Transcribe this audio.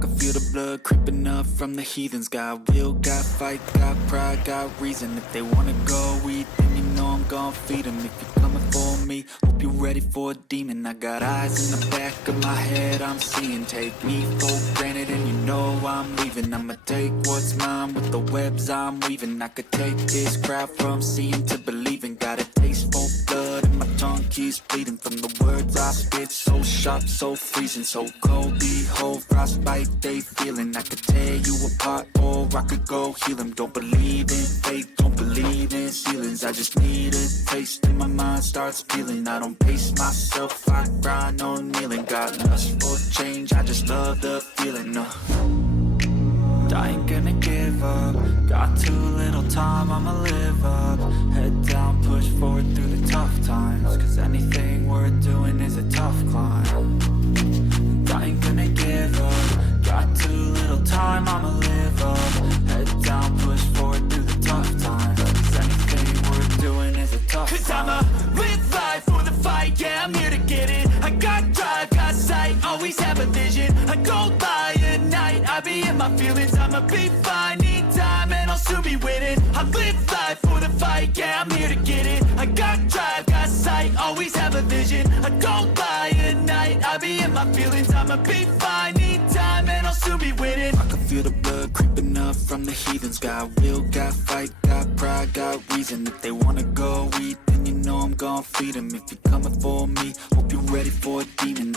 can feel the blood creeping up from the heathens. Got will, got fight, got pride, got reason. If they wanna go eat, then you know I'm gon' feed them. If you're coming for me, hope you're ready for a demon. I got eyes in the back of my head, I'm seeing. Take me for granted and you know I'm leaving. I'ma take what's mine with the webs I'm weaving. I could take this crowd from seeing to believing. Got a taste for blood and my tongue keeps bleeding from the words I spit. So sharp, so freezing, so cold. Behold, frostbite they feeling. I could tear you apart or I could go heal them. Don't believe in fate, don't believe in ceilings. I just need a taste and my mind starts peeling. I don't pace myself, I grind on kneeling. Got lust for change, I just love the feeling. I ain't gonna give up. Got too little time, I'ma live up. Head down, push forward through the tough times. Cause anything worth doing is a tough climb. I ain't gonna give up. Got too little time, I'ma live up. Head down, push forward through the tough times. Cause anything worth doing is a tough climb. Cause I'ma live life for the fight, yeah, I'm here to get it. I got drive, got sight, always have a vision. I go by at night, I be in my feelings. I'ma be fine, need time, and I'll soon be winning. I live life for the fight, yeah, I'm here to get it. I got drive, got sight, always have a vision. I go by at night, I be in my feelings. I'ma be fine, need time, and I'll soon be winning. I can feel the blood creeping up from the heathens. Got will, got fight, got pride, got reason. If they wanna go eat, then you know I'm gon' feed them. If you're coming for me, hope you're ready for a demon.